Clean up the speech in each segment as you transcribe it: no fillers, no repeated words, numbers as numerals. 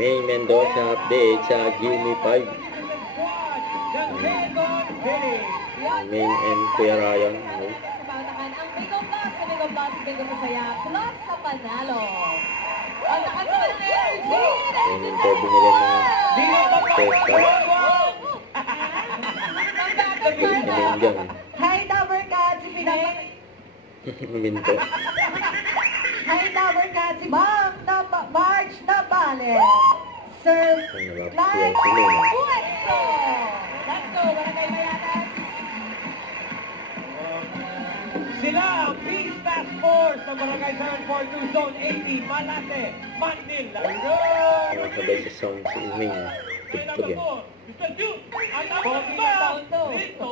May Mendoza update sa Gimme 5. Main and Kuya Ryan. Ang Bigo Plus, Bigo Masaya, plus sa panalo. Ang takas naman ng energy! Yung interview nila na first half. Galit na yun dyan. Hi, Dabber Cat! Si Pinay! Minto. Hi, Dabber Cat! Si Bam! March na bale! Sir! Ay, Live! nabapsiyaw sila eh. Puesto! Let's go! Barangay Mayatas! Sila ang Peace Task Force ng Barangay 742 Zone 80, Malate, Mandil, Lagos! Nakasabay sa sound si Uming. Tugtog yan. Mr. Duke! At ang Pogi ba? na taon to. Dito,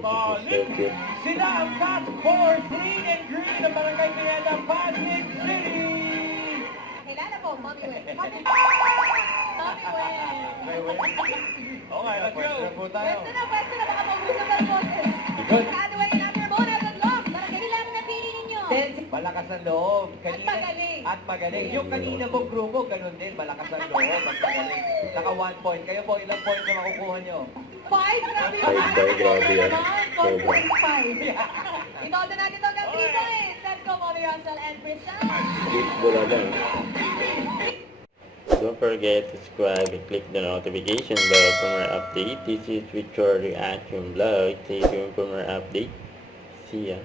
So Kanin! cute. Sila ang Task Force Green and Green ng Barangay Pineda, Pasig City! Kilala po, Mommy Wen. Mommy Wen! Okay, let's go! Pwesto na, baka mag-usap ang boses. Good. Kaduan ni Number Mona at Love. Barangay ilan na pili ninyo? Malakas ang loob. At magaling. At magaling. Yung kanina mong grupo, ganun din. Malakas ang loob at magaling. Naka 1 point. Kayo po, ilang points na makukuha nyo? 5, grabe Five daw, grabe yan. Sobra. 4.5. Ito na natin ito ng 3 points. Let's go, Mommy Russell and Priscilla. Deep bola lang. Don't forget to subscribe and click the notification bell for more update. This is with your reaction vlog. Stay tuned for more update. See ya.